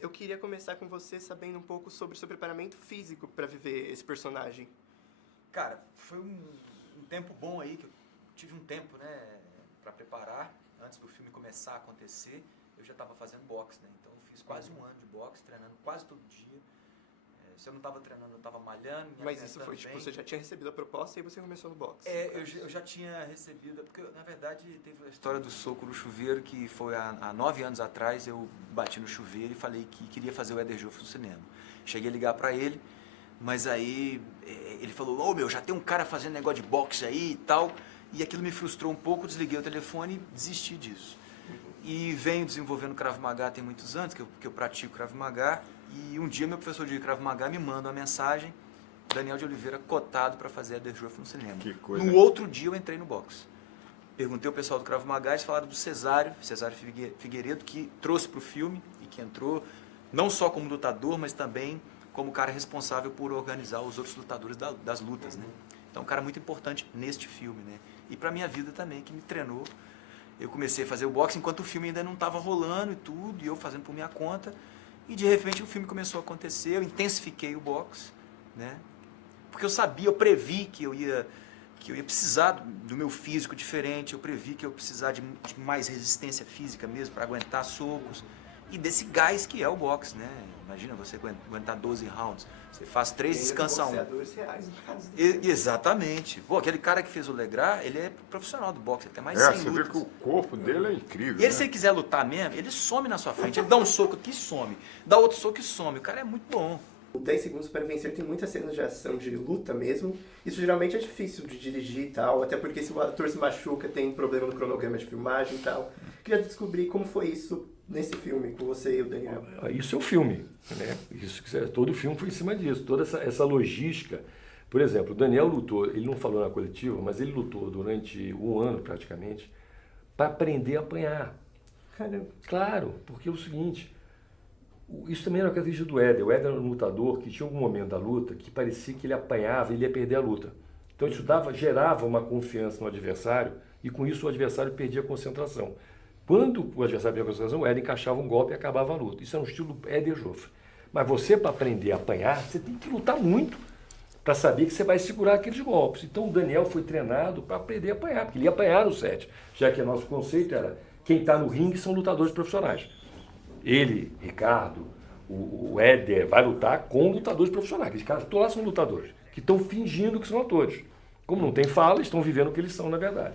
Eu queria começar com você sabendo um pouco sobre o seu preparamento físico para viver esse personagem. Cara, foi um tempo bom aí, que eu tive um tempo, né, para preparar. Antes do filme começar a acontecer, eu já estava fazendo boxe, né? Então eu fiz quase um ano de boxe, treinando quase todo dia. Se eu não estava treinando, eu estava malhando, me Mas isso foi, bem. tipo, você já tinha recebido a proposta e você começou no boxe? Eu já tinha recebido, porque na verdade teve a história do soco no chuveiro, que foi há 9 anos atrás. Eu bati no chuveiro e falei que queria fazer o Éder Joffre no cinema. Cheguei a ligar para ele, mas aí ele falou: ô meu, já tem um cara fazendo negócio de boxe aí e tal, e aquilo me frustrou um pouco, desliguei o telefone e desisti disso. E venho desenvolvendo Krav Maga tem muitos anos, que eu pratico Krav Maga, e um dia meu professor de Krav Maga me manda uma mensagem: Daniel de Oliveira cotado para fazer Éder Joffre no cinema. Que coisa. No outro dia eu entrei no boxe. Perguntei ao pessoal do Krav Maga, eles falaram do Cesário Figueiredo, que trouxe para o filme e que entrou não só como lutador, mas também como cara responsável por organizar os outros lutadores das lutas, né? Então, um cara muito importante neste filme, né? E para minha vida também, que me treinou. Eu comecei a fazer o boxe enquanto o filme ainda não estava rolando e tudo, e eu fazendo por minha conta. E de repente o filme começou a acontecer, eu intensifiquei o boxe, né? Porque eu sabia, eu previ que eu ia precisar do meu físico diferente, eu previ que eu ia precisar de mais resistência física mesmo para aguentar socos. E desse gás que é o boxe, né? Imagina você aguentar 12 rounds. Você faz 3, descansa 1. Reais, no caso. Exatamente. Pô, aquele cara que fez o Legras, ele é profissional do boxe, ele tem mais 100 Você lutas. vê que o corpo dele é incrível. E ele, né? se ele quiser lutar mesmo, ele some na sua frente. Ele dá um soco aqui e some. Dá outro soco e some. O cara é muito bom. O 10 Segundos para Vencer tem muitas cenas de ação, de luta mesmo. Isso geralmente é difícil de dirigir e tal, até porque se o ator se machuca, tem problema no cronograma de filmagem e tal. Queria descobrir como foi isso nesse filme, com você e o Daniel. Isso é o filme, né? Todo o filme foi em cima disso, toda essa logística. Por exemplo, o Daniel lutou, ele não falou na coletiva, mas ele lutou durante um ano praticamente para aprender a apanhar. Caramba. Claro, porque é o seguinte, isso também era uma característica do Éder. O Éder era um lutador que tinha algum momento da luta que parecia que ele apanhava e ele ia perder a luta. Então isso gerava uma confiança no adversário e com isso o adversário perdia a concentração. Quando o adversário perdia a concentração, o Éder encaixava um golpe e acabava a luta. Isso é um estilo Éder Joffre. Mas você, para aprender a apanhar, você tem que lutar muito para saber que você vai segurar aqueles golpes. Então o Daniel foi treinado para aprender a apanhar, porque ele ia apanhar no set, já que o nosso conceito era quem está no ringue são lutadores profissionais. Ele, Ricardo, o Éder vai lutar com lutadores profissionais. Aqueles caras todos lá são lutadores, que estão fingindo que são atores. Como não tem fala, estão vivendo o que eles são na verdade.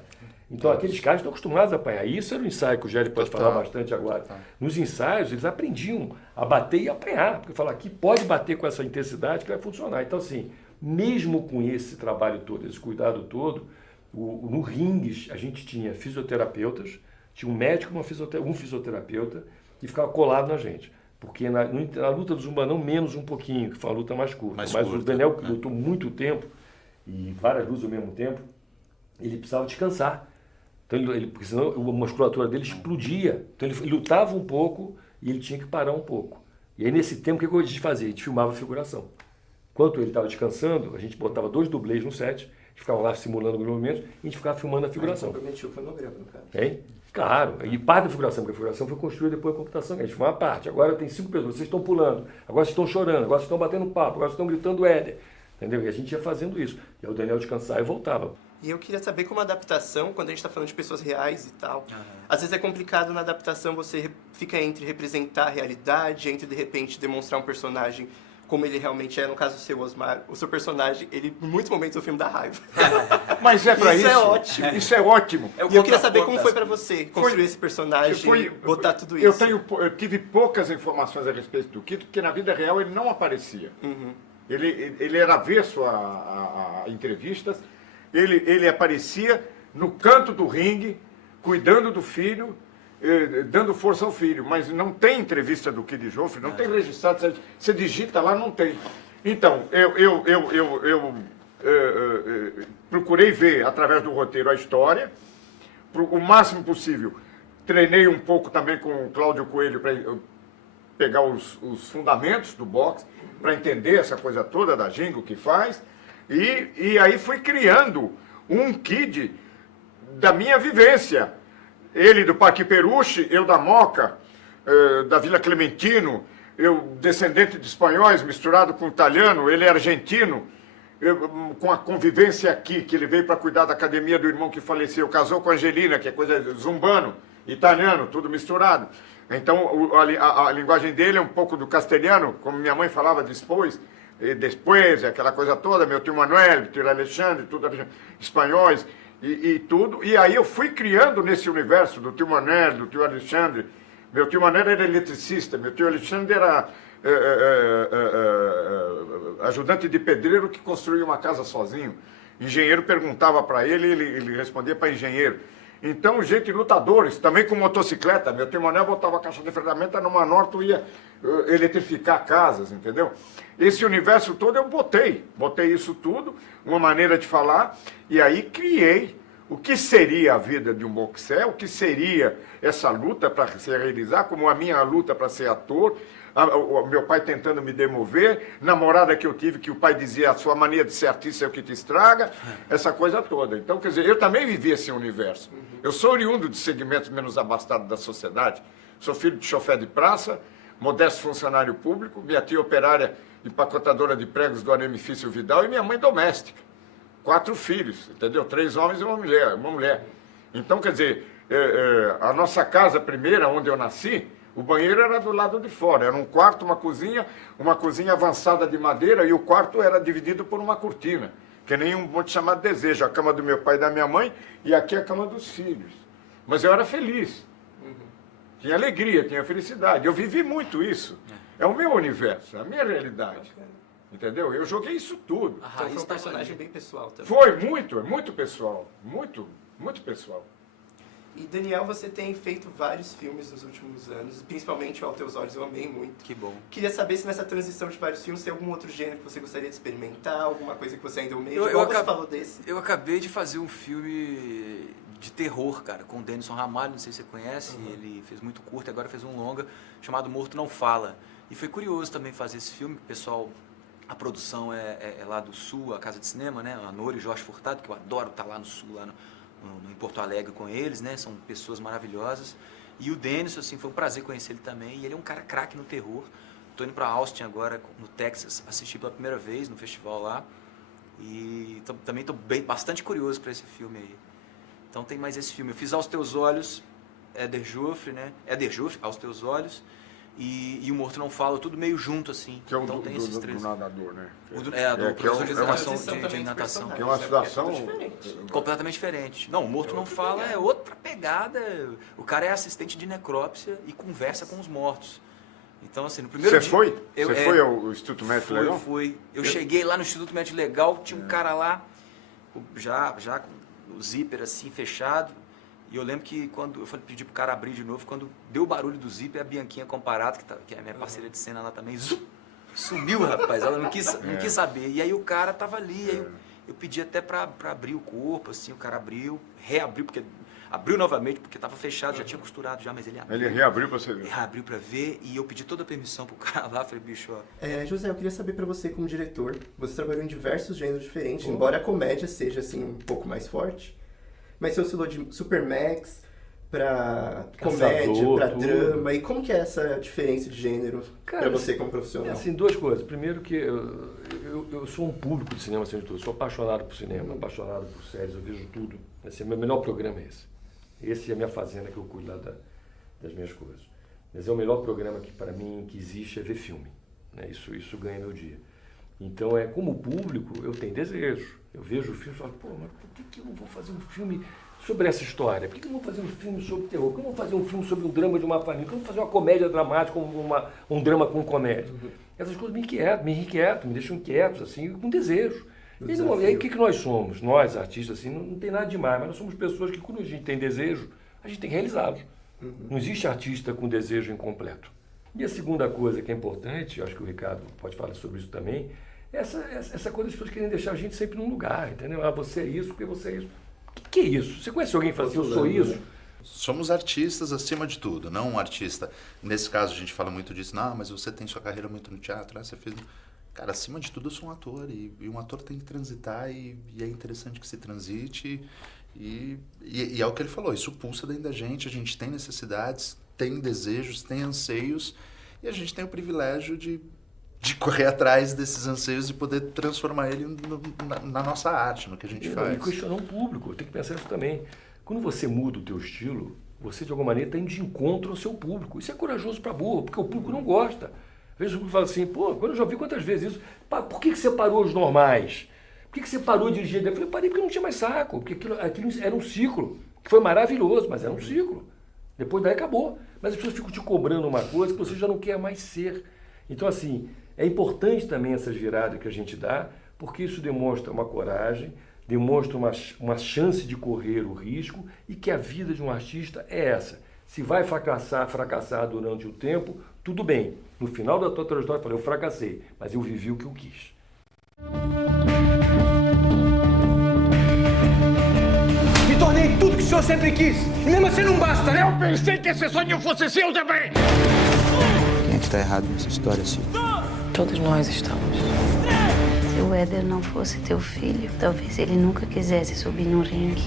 Então aqueles caras estão acostumados a apanhar. Isso era um ensaio que o Géry pode falar bastante agora. Nos ensaios eles aprendiam a bater e apanhar, porque falar que pode bater com essa intensidade que vai funcionar. Então assim, mesmo com esse trabalho todo, esse cuidado todo, no ringue a gente tinha fisioterapeutas, tinha um médico e um fisioterapeuta que ficava colado na gente. Porque na luta do Zumbanão, menos um pouquinho, que foi uma luta mais curta. Mas o Daniel lutou muito tempo, e várias lutas ao mesmo tempo, ele precisava descansar. Então porque senão a musculatura dele explodia. Então ele lutava um pouco e ele tinha que parar um pouco. E aí nesse tempo, o que a gente fazia? A gente filmava a figuração. Enquanto ele estava descansando, a gente botava 2 dublês no set, a gente ficava lá simulando os movimentos e a gente ficava filmando a figuração. Comprometiu o cronograma, no caso. Hein? Claro, e parte da figuração, porque a figuração foi construída depois da computação. A gente foi uma parte. Agora tem 5 pessoas, vocês estão pulando, agora vocês estão chorando, agora vocês estão batendo papo, agora vocês estão gritando Éder. Entendeu? E a gente ia fazendo isso. E aí o Daniel descansava e voltava. E eu queria saber como a adaptação, quando a gente está falando de pessoas reais e tal, às vezes é complicado na adaptação, você fica entre representar a realidade, entre de repente demonstrar um personagem como ele realmente é, no caso seu, Osmar, o seu personagem, ele em muitos momentos do filme dá raiva. Mas é para isso. Isso é ótimo. Isso é ótimo. E eu queria saber como foi para você construir esse personagem, botar tudo isso. Eu tive poucas informações a respeito do Quito, porque na vida real ele não aparecia. Ele era avesso a entrevistas, ele aparecia no canto do ringue, cuidando do filho, dando força ao filho, mas não tem entrevista do Kid Joffre, não tem registrado, você digita lá, não tem. Então, eu procurei ver, através do roteiro, a história, o máximo possível. Treinei um pouco também com o Cláudio Coelho para pegar os fundamentos do boxe, para entender essa coisa toda da ginga, o que faz, e aí fui criando um Kid da minha vivência. Ele do Parque Peruche, eu da Moca, da Vila Clementino, eu descendente de espanhóis, misturado com italiano, ele é argentino, com a convivência aqui, que ele veio para cuidar da academia do irmão que faleceu, casou com a Angelina, que é coisa zumbano, italiano, tudo misturado. Então, a linguagem dele é um pouco do castelhano, como minha mãe falava depois, aquela coisa toda, meu tio Manuel, meu tio Alexandre, tudo espanhóis e tudo. E aí eu fui criando nesse universo do tio Manuel, do tio Alexandre. Meu tio Manuel era eletricista, meu tio Alexandre era ajudante de pedreiro que construía uma casa sozinho. Engenheiro perguntava para ele, ele respondia para engenheiro. Então, gente, lutadores, também com motocicleta. Meu tio Manuel botava a caixa de ferramenta no Manorto, ia eletrificar casas, entendeu? Esse universo todo eu botei isso tudo, uma maneira de falar, e aí criei o que seria a vida de um boxer, o que seria essa luta para se realizar, como a minha luta para ser ator, o meu pai tentando me demover, namorada que eu tive, que o pai dizia, a sua mania de ser artista é o que te estraga, essa coisa toda. Então, quer dizer, eu também vivi esse universo. Eu sou oriundo de segmentos menos abastados da sociedade, sou filho de chofé de praça, modesto funcionário público, minha tia operária empacotadora de pregos do Anemifício Vidal e minha mãe doméstica. 4 filhos, entendeu? 3 homens e uma mulher. Então, quer dizer, a nossa casa primeira, onde eu nasci, o banheiro era do lado de fora, era um quarto, uma cozinha avançada de madeira, e o quarto era dividido por uma cortina, que nem um monte chamado Desejo, a cama do meu pai e da minha mãe, e aqui a cama dos filhos. Mas eu era feliz, tinha alegria, tinha felicidade, eu vivi muito isso, é o meu universo, é a minha realidade, entendeu? Eu joguei isso tudo. Então foi um personagem bem pessoal também. Foi muito pessoal, muito pessoal. E Daniel, você tem feito vários filmes nos últimos anos, principalmente o Aos Teus Olhos, eu amei muito. Que bom. Queria saber se nessa transição de vários filmes tem algum outro gênero que você gostaria de experimentar, alguma coisa que você ainda almeja. Você falou desse. Eu acabei de fazer um filme de terror, cara, com o Denison Ramalho, não sei se você conhece, ele fez muito curto e agora fez um longa chamado Morto Não Fala. E foi curioso também fazer esse filme, o pessoal, a produção é lá do Sul, a Casa de Cinema, né, a Nora e Jorge Furtado, que eu adoro estar lá no Sul, lá em Porto Alegre com eles, né? São pessoas maravilhosas. E o Denison, assim, foi um prazer conhecer ele também. E ele é um cara craque no terror. Estou indo para Austin agora, no Texas, assistir pela primeira vez no festival lá. E também estou bastante curioso para esse filme aí. Então tem mais esse filme. Eu fiz Aos Teus Olhos, Éder Joffre, né? Éder Joffre, Aos Teus Olhos. E o Morto Não Fala, tudo meio junto, assim. Que é o então tem esses três. do nadador, né? Do professor de educação de natação. Que é uma situação completamente diferente. Não, o Morto Não Fala é outra pegada. O cara é assistente de necrópsia e conversa com os mortos. Então, assim, no primeiro dia... Você foi ao Instituto Médico Legal? Fui. Eu cheguei lá no Instituto Médico Legal, tinha um cara lá, já com o zíper assim, fechado. E eu lembro que quando eu pedi pro cara abrir de novo, quando deu o barulho do zíper, a Bianquinha Comparato, que é a minha parceira de cena lá também, sumiu, rapaz. Ela não quis saber. E aí o cara tava ali, aí eu pedi até pra abrir o corpo, assim, o cara abriu, reabriu, abriu novamente, porque tava fechado, já tinha costurado já, mas ele abriu. Ele reabriu pra você ver. Reabriu pra ver, e eu pedi toda a permissão pro cara lá, falei, bicho, ó. José, eu queria saber pra você como diretor, você trabalhou em diversos gêneros diferentes, embora a comédia seja, assim, um pouco mais forte, mas você oscilou de Supermax pra comédia, pra drama, e como que é essa diferença de gênero pra você como profissional? Assim, 2 coisas. Primeiro que eu sou um público de cinema, acima de tudo. Sou apaixonado por cinema, apaixonado por séries, eu vejo tudo. Assim, meu melhor programa é esse. Esse é a minha fazenda que eu cuido lá das minhas coisas. Mas é o melhor programa que, para mim, que existe é ver filme. Né? Isso ganha meu dia. Então, como público, eu tenho desejo. Eu vejo o filme e falo, pô, mas por que eu não vou fazer um filme sobre essa história? Por que eu não vou fazer um filme sobre terror? Por que eu não vou fazer um filme sobre um drama de uma família? Por que eu não vou fazer uma comédia dramática, um drama com comédia? Essas coisas me inquietam, me deixam inquietos, assim, com desejo. E aí, o que nós somos? Nós, artistas, assim, não tem nada demais, mas nós somos pessoas que, quando a gente tem desejo, a gente tem que realizá-los. Não existe artista com desejo incompleto. E a segunda coisa que é importante, acho que o Ricardo pode falar sobre isso também, é essa coisa das pessoas querem deixar a gente sempre num lugar, entendeu? Ah, você é isso, porque você é isso. O que é isso? Você conhece alguém que fala assim, eu sou isso? Somos artistas acima de tudo, não um artista. Nesse caso, a gente fala muito disso, não, mas você tem sua carreira muito no teatro, você fez... Cara, acima de tudo eu sou um ator, e um ator tem que transitar, e é interessante que se transite, e é o que ele falou, isso pulsa dentro da gente, a gente tem necessidades, tem desejos, tem anseios, e a gente tem o privilégio de correr atrás desses anseios e poder transformar ele na nossa arte, no que a gente faz. E questionar o público, tem que pensar isso também. Quando você muda o teu estilo, você de alguma maneira está indo de encontro ao seu público. Isso é corajoso pra burro, porque o público não gosta. Às vezes o público fala assim, pô, quando eu já vi quantas vezes isso, por que você parou os normais? Por que você parou de dirigir? Eu falei, parei porque eu não tinha mais saco, porque aquilo era um ciclo, que foi maravilhoso, mas era um ciclo. Depois daí acabou. Mas as pessoas ficam te cobrando uma coisa que você já não quer mais ser. Então, assim, é importante também essas viradas que a gente dá, porque isso demonstra uma coragem, demonstra uma chance de correr o risco e que a vida de um artista é essa. Se vai fracassar durante o tempo, tudo bem. No final da tua trajetória, eu falei, eu fracassei, mas eu vivi o que eu quis. Me tornei tudo que o senhor sempre quis. E mesmo assim não basta, né? Eu pensei que esse sonho fosse seu também! Quem é que tá errado nessa história, Silvio? Todos nós estamos. Se o Éder não fosse teu filho, talvez ele nunca quisesse subir no ringue.